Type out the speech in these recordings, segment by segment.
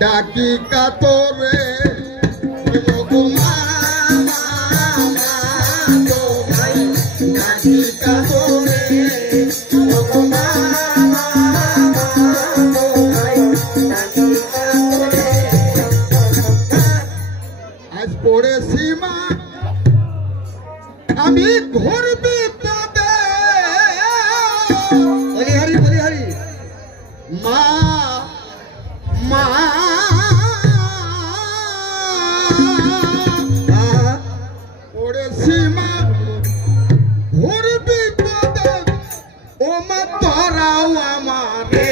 ডাকি কাতরে ডাকি কাতরে আজ পড়েছি মা আমি ঘোর বিপদে বলিহারি বলিহারি মা মা পড়েছি মা ঘোর বিপদে ও মা তোরাও আমারে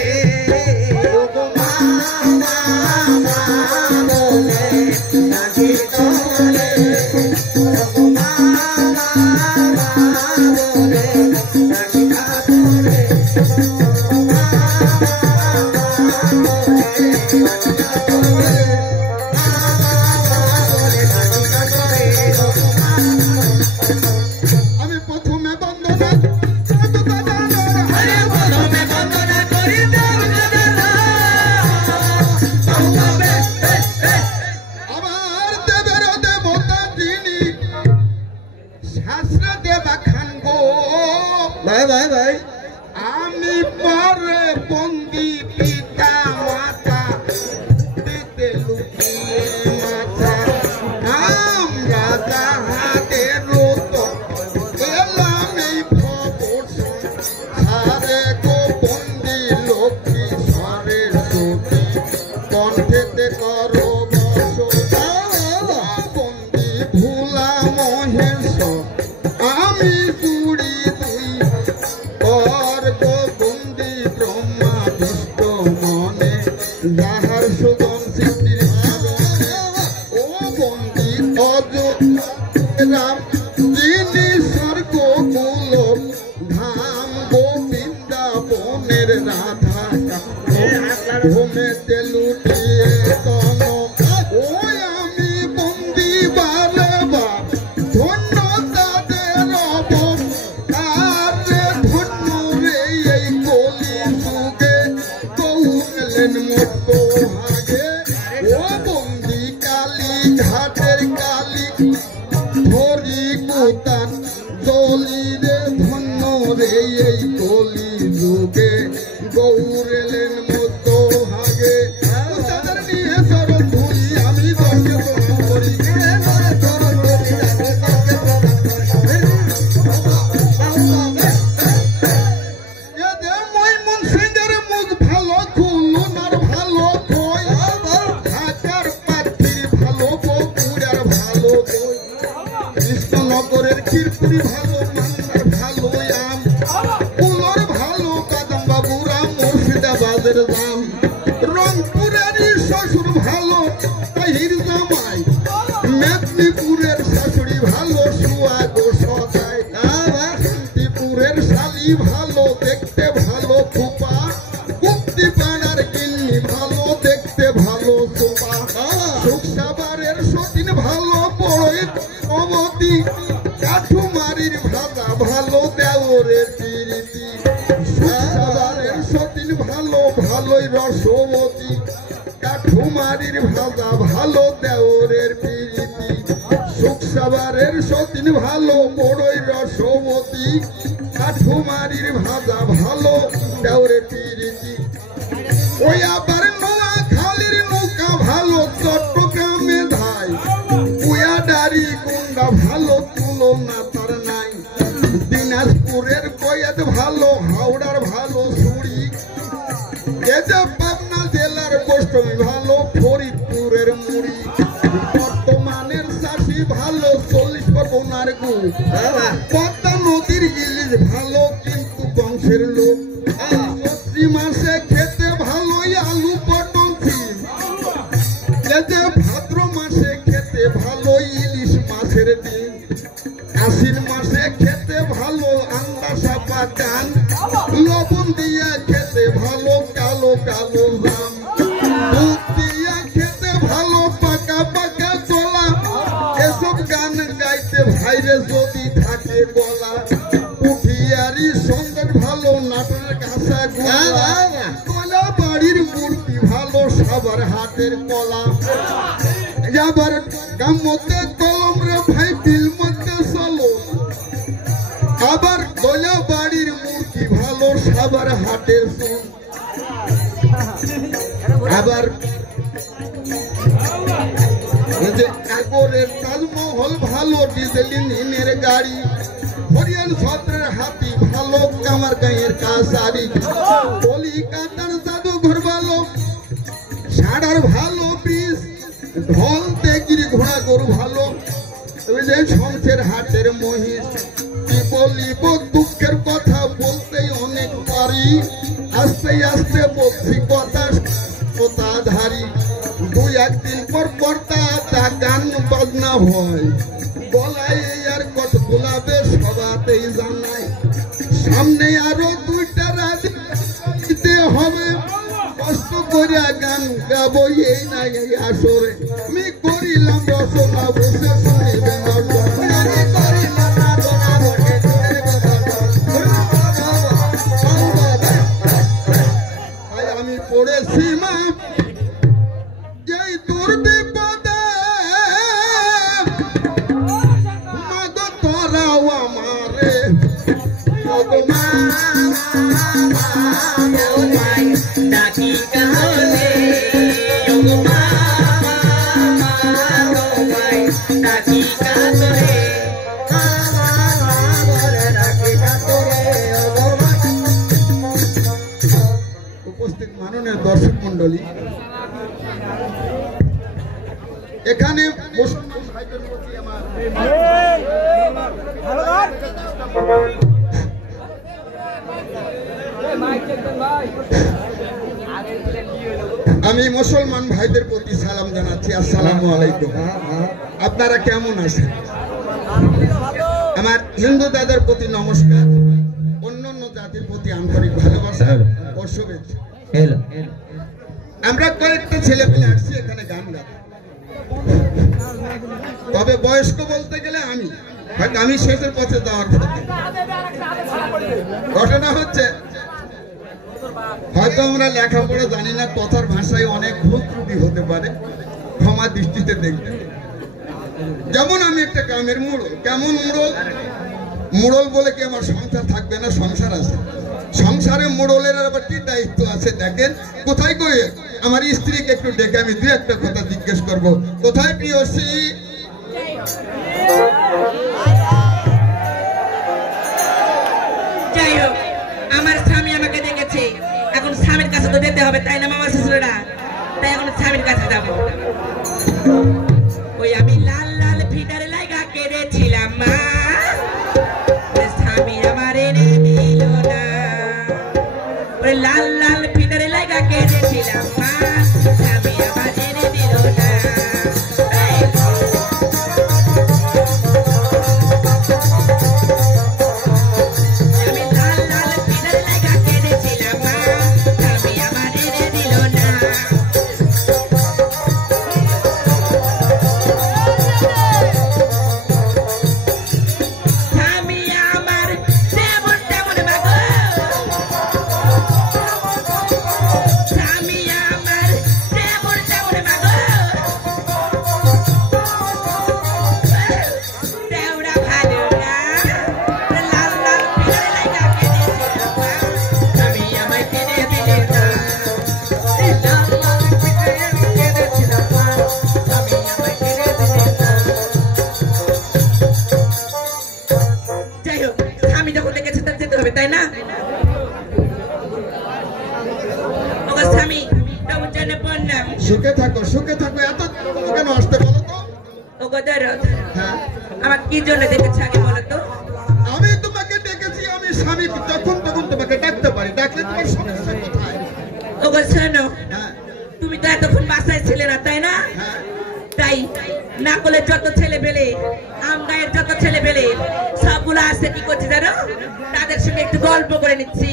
আমি পরে বন্দি পিতা মাতা দিতে লুকিয়ে মাথা আমরা তাহাদের এলাম এই ভবসন সারে গো বন্দি লক্ষ্মী সরের সতী কণ্ঠেতে করো বন্দি ভুলা মহেশ আমি জুড়ি বন্দি ব্রহ্মা বিষ্ণু মনে যাহার সুগম সৃষ্টির ও বন্দি অজ রাম যিনি স্বর্গ মূল ধাম গোবিন্দাবনের রাধা ঘুমেতে লুটিয়ে তন ওই আমি বন্দি বারে বাপ ধন্য তাদের মুক্ত ভাগে ও বন্দি কালী ঘাটের কালী ধরি কুতান দলি রে ধন্য রে এই কলি যুগে গৌর এলেন মুক্ত ভাগে তাদের নিয়ে চরণ ধুলি আমি দর্শন করি কৃষ্ণনগরের ক্ষীরপুরি ভালো মান্নার ভালো আম কুলোর ভালো কাদম বাবু রাম মুর্শিদাবাদের দাম রংপুরেরই শ্বশুর ভালো তাহির জামাই মেদিনীপুরের শাশুড়ি ভালো সুয়াগো সদাই শান্তিপুরের শালি ভালো দেখতে ভালো ফুপা মুক্তিপাড়ার গিন্নি ভালো দেখতে ভালো সোপা সুখসাবারের সতীন ভালো বড়ই অবতী কাঠুমারির ভাজা ভালো দেওরের প্রীতি সুখসাবারের সতীন ভালো ভালোই রসবতী কাঠুমারির ভাজা ভালো দেওরের প্রীতি সুখসাবারের সতীন ভালো বড়ই রসবতী কাঠুমারির ভাজা ভালো দেওরের প্রীতি ওই আবার নোয়া খালির নৌকা ভালো চট্টগ্রামে ধাই পুয়াডারি গুন্ডা ভালো তুলনা তার নাই দিনাজপুরের কয়েদ ভালো হাওড়ার ভালো সুড়ি এতে পাবনা জেলার বৈষ্ণবী ভালো ফরিদপুরের মুড়ি বর্তমানের চাষি ভালো 40 পরগনার গু পদ্মা নদীর ইলিশ ভালো কিন্তু বংশের লোক চৈত্রি মাসে খেতে ভালোই আলু পটল সিম এতে ভাদ্র মাসে খেতে ভালো ইলিশ মাছের ডিম আশ্বিন মাসে খেতে ভালো আন্দা সাপা কান লবণ দিয়ে খেতে ভালো কালো কালো জাম দুধ দিয়ে সবার হাতের কলা যাবার কাম মধ্যে কলম রে ভাই বিল মধ্যে চলো আবার দয়া বাড়ির মূর্তি ভালো সবার হাটের সোন আবার আগরের তাজমহল ভালো ডিজেল ইঞ্জিনের গাড়ি হরিয়ান সদরের হাতি ভালো কামার গাঁয়ের কাছারি কলিকাতার জাদুঘর ভালো সাড়ার ভালো ব্রিজ ঢল তেগির ঘোড়া গরু ভালো শঙ্খের হাটের মহিষ কি বলিব দুঃখের কথা বলতে অনেক পারি আস্তে আস্তে বলছি কথা কোথাধারী দুই একদিন পর পর্দা গান বাজনা হয় বলাই আর কত গোলাবে সবাতেই জানাই সামনে আরো দুইটা রাত দিতে হবে কষ্ট করে গান গাবো এই না এই আসরে আমি করিলাম রচনা বসে শুনিবেন আমি পড়েছি মা যেই তোর বিপদে মাগ তোরাও আমারে ডাকি কালে ডাকি কালে উপস্থিত মাননীয় দর্শক মন্ডলী এখানে মুসলমান ভাইদের প্রতি আমি মুসলমান ভাইদের প্রতি সালাম জানাচ্ছি আসসালামু আলাইকুম আপনারা কেমন আছেন আমার হিন্দু দাদার প্রতি নমস্কার অন্যান্য জাতির প্রতি আন্তরিক ভালোবাসা ও শুভেচ্ছা আমরা কয়েকটা ছেলে পেলে আসছি এখানে গান গাতে তবে বয়স্ক বলতে গেলে আমি শেষের পথে যাওয়ার পথে ঘটনা হচ্ছে হয়তো আমরা লেখাপড়া জানি না কথার ভাষায় অনেক ভুল ত্রুটি হতে পারে ক্ষমা দৃষ্টিতে দেখবেন যেমন আমি একটা গ্রামের মুড়ল কেমন মুড়ল বলে কি আমার সংসার থাকবে না সংসার আছে সংসারে মোড়লের আবার কি দায়িত্ব আছে দেখেন কোথায় গিয়ে আমার স্ত্রীকে একটু ডেকে আমি দুই একটা কথা জিজ্ঞেস করব কোথায় প্রিয়সী যাই হোক আমার স্বামী আমাকে ডেকেছে এখন স্বামীর কাছে তো যেতে হবে তাই না মামা শ্বশুররা তাই এখন স্বামীর কাছে যাবো ওই আমি লাল লাল ফিটারে লাগা কেঁদেছিলাম মা স্বামী আমার এনে দিল না ওই লাল লাল ফিটারে লাগা কেঁদেছিলাম মা স্বামী আমার এনে দিল না তাই না স্বামী সুখে থাকো এত কেন আসতে বলো তো ওগো দরদ আমার কি জন্য ডেকেছে আগে বলো তো আমি তোমাকে ডেকেছি আমি স্বামী তখন তোমাকে ডাকতে পারি ডাকলে তোমার সমস্যা কোথায় ওগো শোনো তুমি তো এতক্ষণ বাসায় ছিলে না তাই না তাই না করলে যত ছেলে পেলে আমগায়ের যত ছেলে পেলে সবগুলো আসে কি করছে জানো তাদের সঙ্গে একটু গল্প করে নিচ্ছি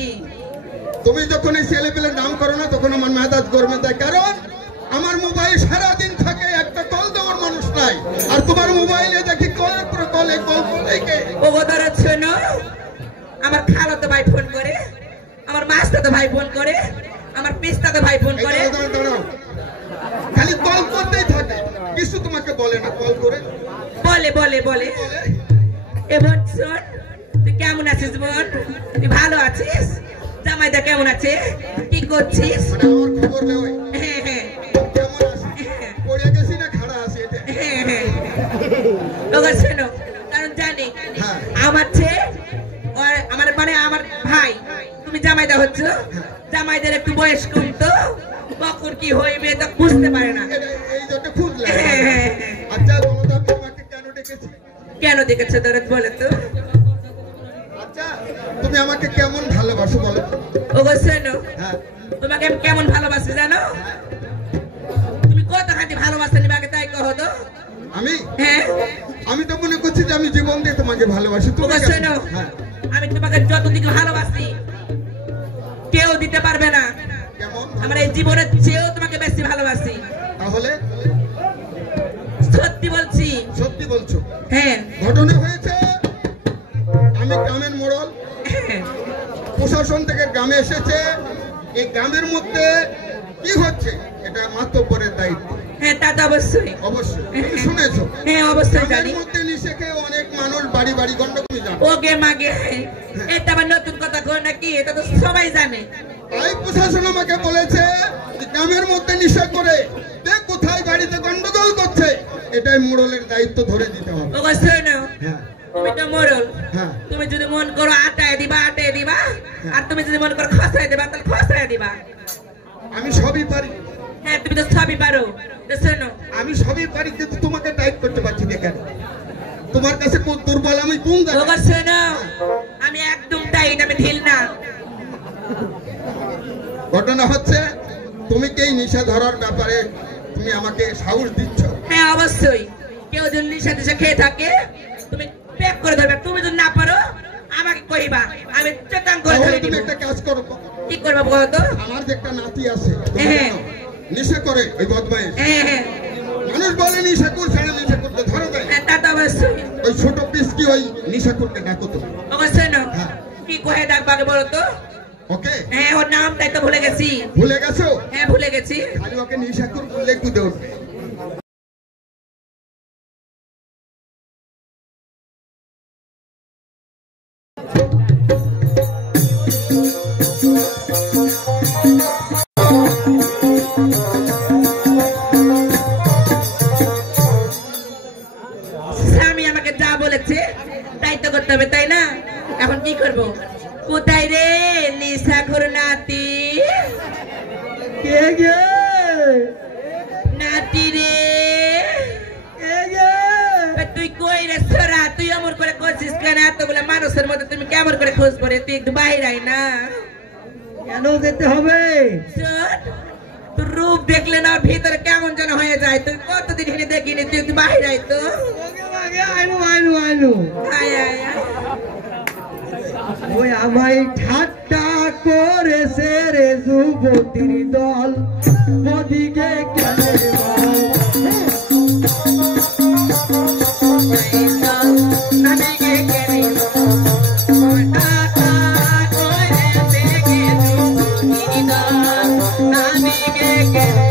তুমি যখন এই ছেলে পেলে নাম করো না তখন আমার মেজাজ গরমে দেয় কারণ আমার মোবাইল সারাদিন থাকে একটা কল দেওয়ার মানুষ নাই আর তোমার মোবাইলে দেখি কলের পর কলে গল্প থেকে ওগো দরদ শোনো আমার খালাতো ভাই ফোন করে আমার মাস্তাতো ভাই ফোন করে আমার পিস্তাতো ভাই ফোন করে বলে বলে বলে এ বোন শোন, তুই কেমন আছিস বোন? তুই ভালো আছিস? জামাইদা কেমন আছে? কি করছিস? মানে আমার খবর লে ওই হ্যাঁ হ্যাঁ কেমন আছে? পড়ে গেছি না খাড়া আছে এটা? হ্যাঁ হ্যাঁ ওগো শোনো, কারণ জানি হ্যাঁ। আমার ছেলে আমার মানে আমার ভাই, তুমি জামাইদা হচ্ছ, জামাইদের একটু বয়স কম তো, কখন কি হইবে তা বুঝতে পারে না। এই জন্য খুঁজলাম। হ্যাঁ, হ্যাঁ, হ্যাঁ। আচ্ছা বলো তো আমি তোমাকে কেন ডেকেছি? কেন দেখেছো দরদ বলো তো? আচ্ছা তুমি আমাকে কেমন ভালোবাসো বলো? ওগো শোনো, হ্যাঁ তোমাকে আমি কেমন ভালোবাসি জানো? তুমি কত খাতি ভালোবাসা নিবে আগে তাই কহো তো। আমি হ্যাঁ আমি তো মনে করছি যে আমি জীবন দিয়ে তোমাকে ভালোবাসি। তুমি ওগো কেমন? শোনো, হ্যাঁ আমি তোমাকে যতদিকে ভালোবাসি কেউ দিতে পারবে না। কেমন? আমার এই জীবনের চেয়েও তোমাকে বেশি ভালোবাসি। তাহলে সত্যি বলছি। সত্যি বলছো? হ্যাঁ ঘটনা হয়েছে আমি গ্রামের মোড়ল, প্রশাসন থেকে গ্রামে এসেছে। এই গ্রামের মধ্যে কি হচ্ছে এটা মাতব্বরের দায়িত্ব। হ্যাঁ তা তো অবশ্যই। অবশ্যই তুমি শুনেছো? হ্যাঁ অবশ্যই জানি। গ্রামের মধ্যে নিষে খেয়ে অনেক মানুষ বাড়ি বাড়ি গন্ডগোল জানে। ওকে মাগে এটা আবার নতুন কথা কই নাকি? এটা তো সবাই জানে। এই প্রশাসন আমাকে বলেছে যে গ্রামের মধ্যে নিষে করে কে কোথায় বাড়িতে গন্ডগোল করছে এটাই মোড়লের দায়িত্ব ধরে দিতে হবে। ওগো শোনো, হ্যাঁ তুমি তো মোড়ল, হ্যাঁ তুমি যদি মন করো আটায় দিবা আটায় দিবা, আর তুমি যদি মন করো খসায় দিবা তাহলে খসায় দিবা। আমি সবই পারি। হ্যাঁ তুমি তো সবই পারো। তো শোনো, আমি সবই পারি কিন্তু তোমাকে টাইপ করতে পারছি না কেন? তোমার কাছে কোন দুর্বল আমি কোন জায়গা? ওগো শোনো, আমি একদম টাইট, আমি ঢিল না। ঘটনা হচ্ছে তুমি কি এই নিশা ধরার ব্যাপারে তুমি আমাকে সাহস দিচ্ছ? হ্যাঁ অবশ্যই। কেউ যদি নিশা টিশা খেয়ে থাকে তুমি প্যাক করে ধরবে। তুমি যদি না পারো আমাকে কইবা, আমি চেতাং করে তাহলে ধরে তুমি দিব। একটা কাজ করো। কি করবো বলো তো? আমার যে একটা নাতি আছে তুমি হ্যাঁ। জানো, নিশা করে ওই বদমাইশ। হ্যাঁ হ্যাঁ মানুষ বলে নিশা কর ছেড়ে নিশা করতে ধরে দেয়। হ্যাঁ তা তো অবশ্যই। ওই ছোট পিস কি ওই নিশা করতে ডাকো তো। ওগো শোনো, হ্যাঁ। কি কহে ডাকবাকে বলো তো? ওকে হ্যাঁ ওর নামটাই তো ভুলে গেছি। ভুলে গেছো? হ্যাঁ ভুলে গেছি। খালি ওকে নিশা কর বললে কুদে উঠবে। স্বামী আমাকে যা বলেছে তাই তো করতে হবে, তাই না? এখন কি করব? কোথায় রে নিশাখোর নাতি? কে গে নাতি রে কে গে তুই কই রে সরা? তুই এমন করে করছিস কেন? এতগুলো মানুষের মধ্যে তুমি কেমন করে খোঁজ করে? তুই একটু বাইরে আয় না। কেন যেতে হবে? শোন, তোর রূপ দেখলে না ভিতরে কেমন যেন হয়ে যায়। তুই কতদিন হেনে দেখিনি, তুই একটু বাইরে আয় তো। ওকে মাগে আইনু আইনু আইনু আয় আয় আয়। ওই আমায় ঠাট্টা করেছে রে যুবতীর দল, ওদিকে কেন বল? নাতিকে কেনে টাকা কইরে দেখে তুমি দাও, নাতিকে কেনে।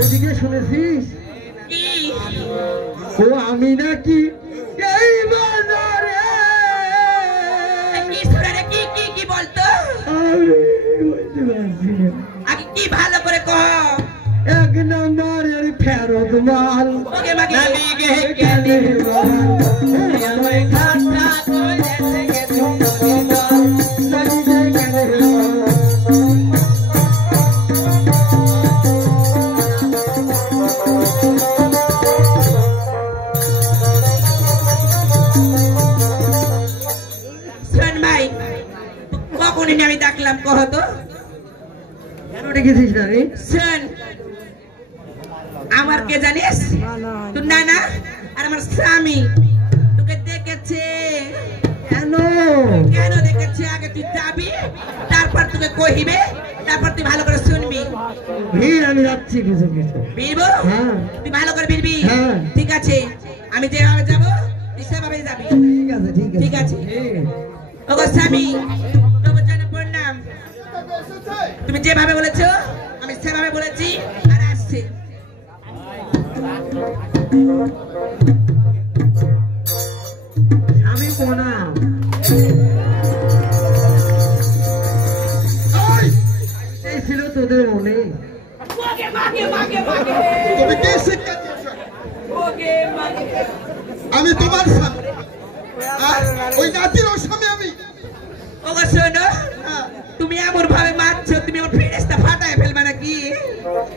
ওদিকে শুনেছিস? কি ও আমি নাকি এই বাজারে কি শোনা রে? কি কি কি বলতো? আমি বলতে পারছি না। আগে কি ভালো করে কহ। এক নম্বরের ফেরত মাল, ওকে মাগে নাতিকে কেনে বল? আমায় ঠাট্টা করেছে রে যুবতীর দল, নাতিকে কেনে বল? শোন ভাই, কখনই আমি ডাকলাম কহ তো? কেন ডেকেছিস না রে? শোন, আমার কে জানিস? তোর নানা আর আমার স্বামী তোকে দেখেছে। কেন? কেন দেখেছে? আগে তুই যাবি, তারপর তোকে কহিবে, তারপর তুই ভালো করে শুনবি। ভিড় আমি যাচ্ছি কিছু কিছু। বিরবো? হ্যাঁ। তুই ভালো করে বিরবি? হ্যাঁ। ঠিক আছে, আমি যেভাবে যাবো তুই সেভাবেই যাবি। ঠিক আছে ঠিক আছে ঠিক আছে। ঠিক আছে। ওগো স্বামী, তোমার জন্য প্রণাম। তুমি যেভাবে বলেছো আমি সেভাবে বলেছি আর আসছি। তোদের মনে ওকে মাগে মাগে মাগে তুমি কে শিক্ষা দিয়েছো? ওকে মাগে আমি তোমার স্বামী, আর ওই নাতিরও স্বামী আমি। ওগো শোনো, হ্যাঁ, তুমি এমন ভাবে মারছো, তুমি আমার ফেরেশতা ফাটায় ফেলবে নাকি?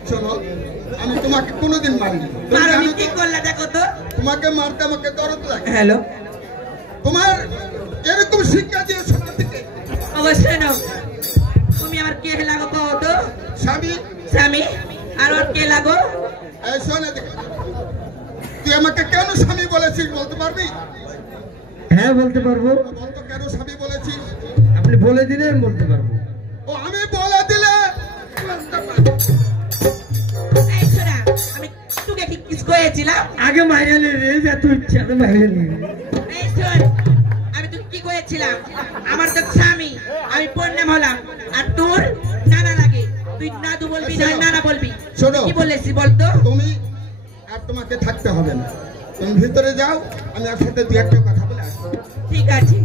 চলো, আমি তোমাকে কোনোদিন মারিনি। তুমি মারো, আমি জানো কি তো, করলা দেখো তো। তোমাকে মারতে আমাকে দরদ লাগে। হ্যালো, তোমার এরকম শিক্ষা দিয়েছো না থেকে? ওগো শোনো, তুমি আমার কে লাগো কও তো? স্বামী। স্বামী? আর ওর কে লাগো? এই শোন এদিকে। তুই আমাকে কেন স্বামী বলেছিস বলতে পারবি? হ্যাঁ বলতে পারবো। বলতো কেন স্বামী বলেছিস? আপনি বলে দিলে আমি বলতে পারবো। ও আমি বলে দিলে এই শোনা, আমি তোকে কি কিস করেছিলাম? আগে মাইরালে রে, যা তুই ইচ্ছা তো মাইরালে। এই শোন, আমি তোকে কি করেছিলাম? আমার তো স্বামী, আমি পূর্ণাম হলাম, আর তোর নানা লাগে। তুই নাদু বলবি না নানা বলবি। শোনো। কি বলেছি বলতো? তুমি আর তোমাকে থাকতে হবে না, তুমি ভিতরে যাও, আমি আর সাথে দু একটা কথা বলে আসবো। ঠিক আছে।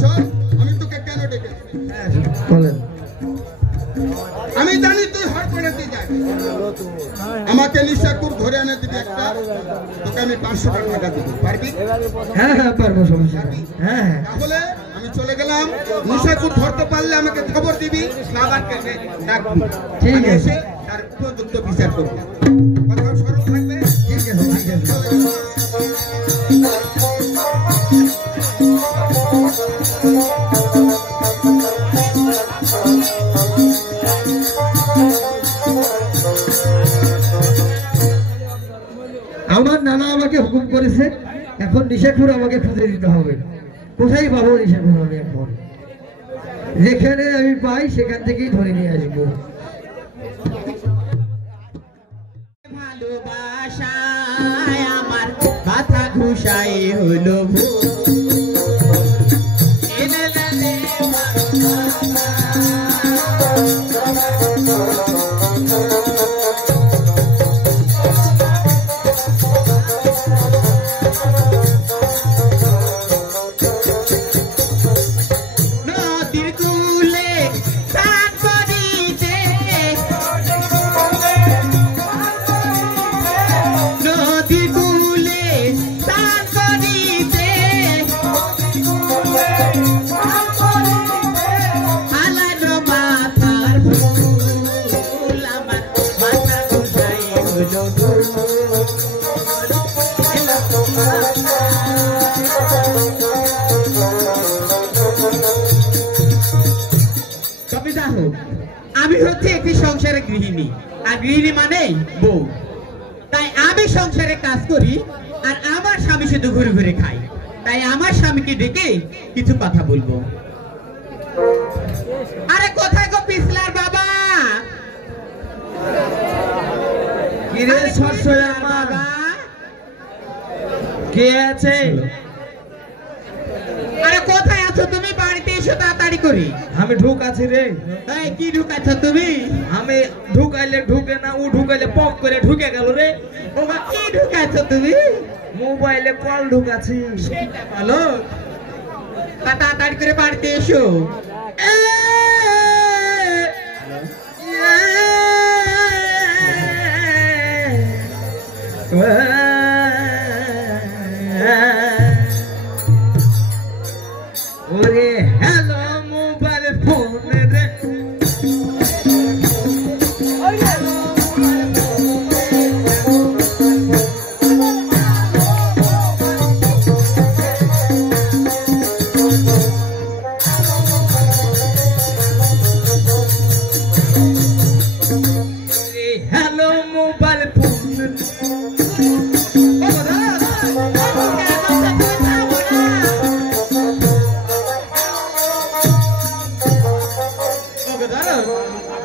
শোন, আমি তোকে কেন ডেকেছি? হ্যাঁ বলেন। আমি জানি তুই হরপড়াতে যাবি, আমাকে নিশাকুর ধরে এনে দিবি একটা, তোকে আমি 500 টাকা দিব, পারবি? হ্যাঁ হ্যাঁ পারবো, সমস্যা নেই। হ্যাঁ হ্যাঁ তাহলে আমি চলে গেলাম, নিশাকুর ধরতে পারলে আমাকে খবর দিবি, বাবাকে ডাকবি, ঠিক আমি আছে। এসে তার উপযুক্ত বিচার করবো। কথা সরল থাকবে? ঠিক আছে, ঠিক আছে। আমার নানা আমাকে হুকুম করেছে, এখন নিশাখুর আমাকে খুঁজে দিতে হবে। কোথায় পাবো নিশাখুর আমি এখন? যেখানে আমি পাই সেখান থেকেই ধরে নিয়ে আসবো। ভালোবাসায় আমার মাথা ঘুষাই হলো ভুল। এনে লেলে নদীর কূলে স্নান করিতে, নদীর কূলে স্নান করিতে, আলানো মাথার ফুল, আমার মাথা ঘুষাই হলো ভুল। তবে দেখো, আমি হচ্ছে একটি সংসারের গৃহিণী, আর গৃহিণী মানে বউ। তাই আমি সংসারে কাজ করি, আর আমার স্বামী শুধু ঘুরে ঘুরে খায়। তাই আমার স্বামীকে ডেকে কিছু কথা বলবো। আরে কোথায় গো পিছলার বাবা? কিরে আরে সরসয়া মা, বাবা, কে আছে? আরে কোথায় আছো তুমি? বাড়িতে এসো তাড়াতাড়ি করে। আমি ঢুক আছি রে। এই কি ঢুকাচ্ছ তুমি? আমি ঢুকাইলে ঢুকে না, ও ঢুকাইলে পক করে ঢুকে গেল রে। ওমা কি ঢুকাচ্ছ তুমি? মোবাইলে কল ঢুকাছি। সেটা বলো। তাড়াতাড়ি করে বাড়িতে এসো। ওরে হ্যালো মোবাইল ফোন রে, হ্যালো মোবাইল ফোন।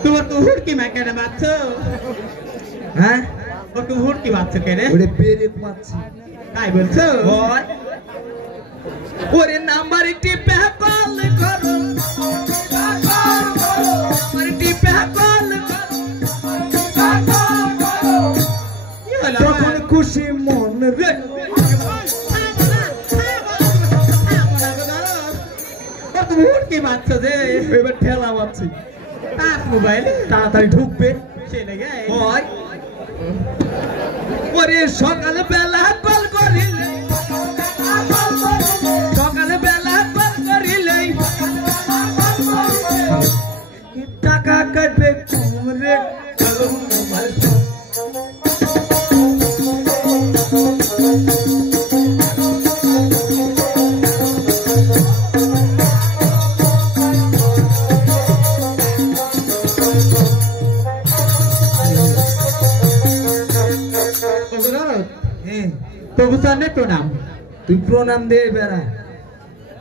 তোমার তো হুড়কি মা কেন বাচ্চ? হ্যাঁ ওর তো হুড়কি বাচ্চ কেন? ওরে বেরে পাচ্ছি। তাই বলছো? হয় ওরে নাম্বার টিপে কল করো, নাম্বার টিপে কল করো, কি হলো? তখন খুশি মন রে। ওর তো হুড়কি বাচ্চ যে। এবার ঠেলা মারছি। টাচ মোবাইল তাড়াতাড়ি ঢুকবে সে লেগে হয় ওরে সকাল বেলা কল করিলে সকাল বেলা কল করিলে টাকা কাটবে রে প্রভু চরণে প্রণাম। তুই প্রণাম দে বেড়া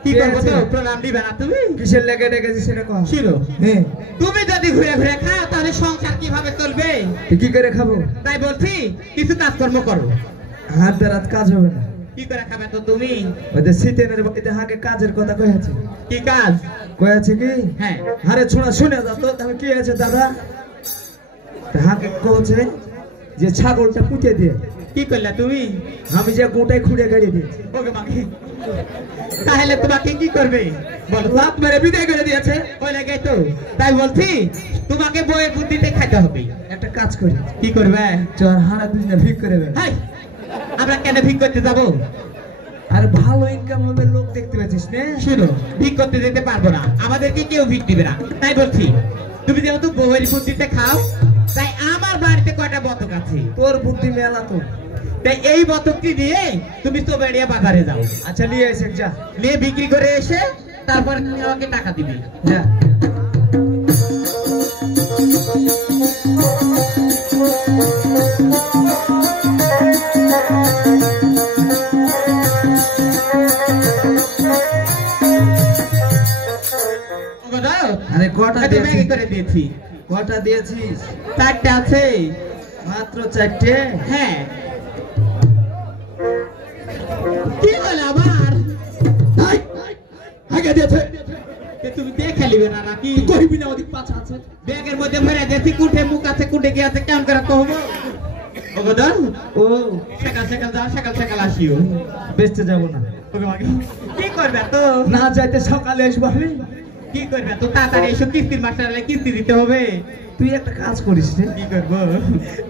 কি করবো তো প্রণাম দিবে না তুমি? কিসের লেগে ডেকেছিস সেটা কহ। ছিল হ্যাঁ তুমি যদি ঘুরে ঘুরে খাও তাহলে সংসার কিভাবে চলবে? তুই কি করে খাবো? তাই বলছি কিছু কাজকর্ম করো। হাত দ্বারাত কাজ হবে না। কি করে খাবে তো তুমি? ওদের শীতের বাড়িতে হাকে কাজের কথা কয়েছে। কি কাজ? কয়েছে কি? হ্যাঁ আরে ছোড়া শুনে যা তো তাহলে কি আছে দাদা? হাকে কয়েছে যে ছাগলটা পুঁতে দিয়ে। কি করলা তুমি? আমি যে গোটাই খুঁড়ে গাড়ি দিয়েছি। ওকে মাকে তাহলে তোমাকে কি করবে বলো? লাত মেরে বিদায় করে দিয়েছে। ওই লাগে তো তাই বলছি তোমাকে বইয়ের বুদ্ধিতে খাইতে হবে। একটা কাজ করি। কি করবে? চল হারা দুজনে ভিক করে দেবে। হাই আমরা কেন ভিক করতে যাবো? আর ভালো ইনকাম হবে লোক দেখতে পাচ্ছিস না? শুনো ভিক করতে যেতে পারবো না, আমাদেরকে কেউ ভিক দিবে না। তাই বলছি তুমি যেহেতু বইয়ের বুদ্ধিতে খাও তাই আমার বাড়িতে কয়টা বতক আছে। তোর বুদ্ধি মেলা তো। তাই এই বতকটি নিয়ে তুমি চৌবাড়িয়া বাজারে যাও। আচ্ছা নিয়ে এসে যা। নিয়ে বিক্রি করে এসে তারপর আমাকে টাকা দিবি। যা। আরে কটা বিক্রি করে দিয়েছি। কটা দিয়েছিস? 4টে আছে। মাত্র 4টে? হ্যাঁ। কি হলো আবার? আগে দিয়েছে। তুমি দেখে নিবে না নাকি? কইবি না ওদিক পাছা আছে। ব্যাগের মধ্যে ভরে দিয়েছি, কুঠে মুখ আছে, কুঠে কি আছে কেমন করে কহবো? ওগোদন ও সকাল সকাল যাও, সকাল সকাল আসিও। বেচতে যাব না। কি করবে তো? না যাইতে সকালে আসবো আমি। কি করবে তো? তাড়াতাড়ি এসব কিস্তির মাস্টার কিস্তি দিতে হবে। তুই একটা কাজ করিস রে। কি করবো?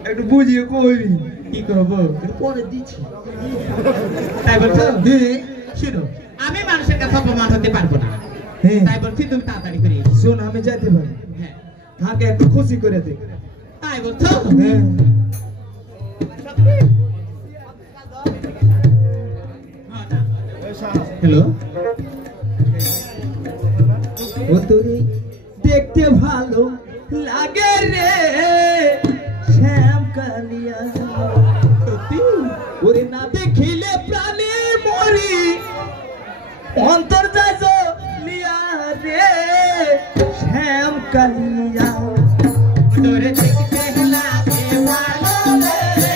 একটু বুঝিয়ে কইবি। কি করবো? পরে দিচ্ছি। তাই বলছো? হ্যাঁ। শুনো আমি মানুষের কাছে অপমান হতে পারবো না। হ্যাঁ। তাই বলছি তুমি তাড়াতাড়ি করে এসো। শোন আমি যাইতে পারি। হ্যাঁ। হাকে একটু খুশি করে দে। তাই বলছো? হ্যাঁ। হ্যালো ও তোরে দেখতে ভালো লাগে রে শ্যাম কালিয়া। সত্যি? ওরে না দেখিলে প্রাণে মরি অন্তর যায় লিয়া রে শ্যাম কালিয়া। তোরে দেখতে লাগে ভালো রে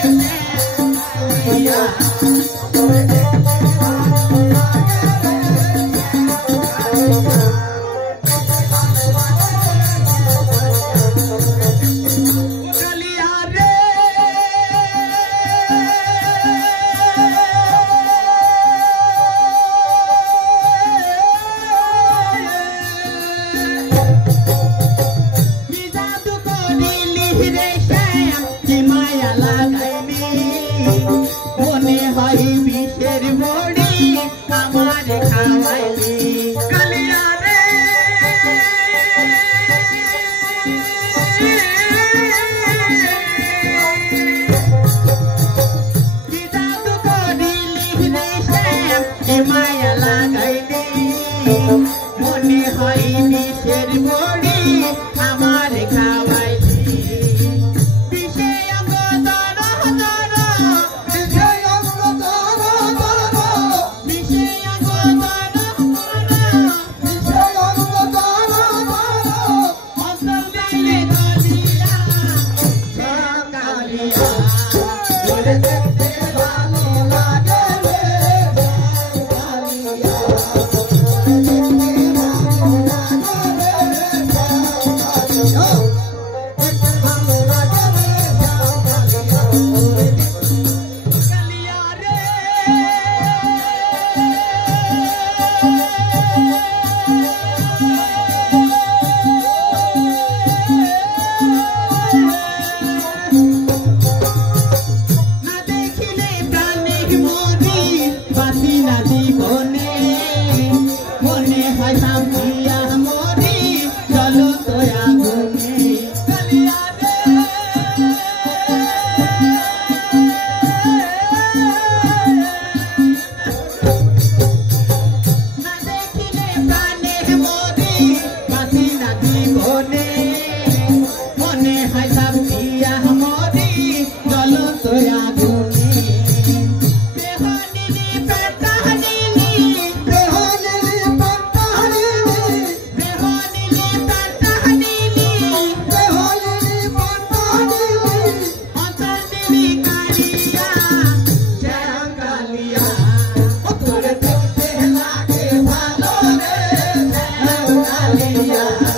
কালিয়া। মনে হয় বিষের বড়ি আমার খাওয়াইলি কালিয়া রে। কি জাদু করিলি রে শ্যাম কি মায়া লাগাইলি মনে হয় বিষের বড়ি আমার খাওয়াইলি। সারা জীবনে মনে হয় সব দিয়া মরি জ্বলন্ত আগুনে Yeah.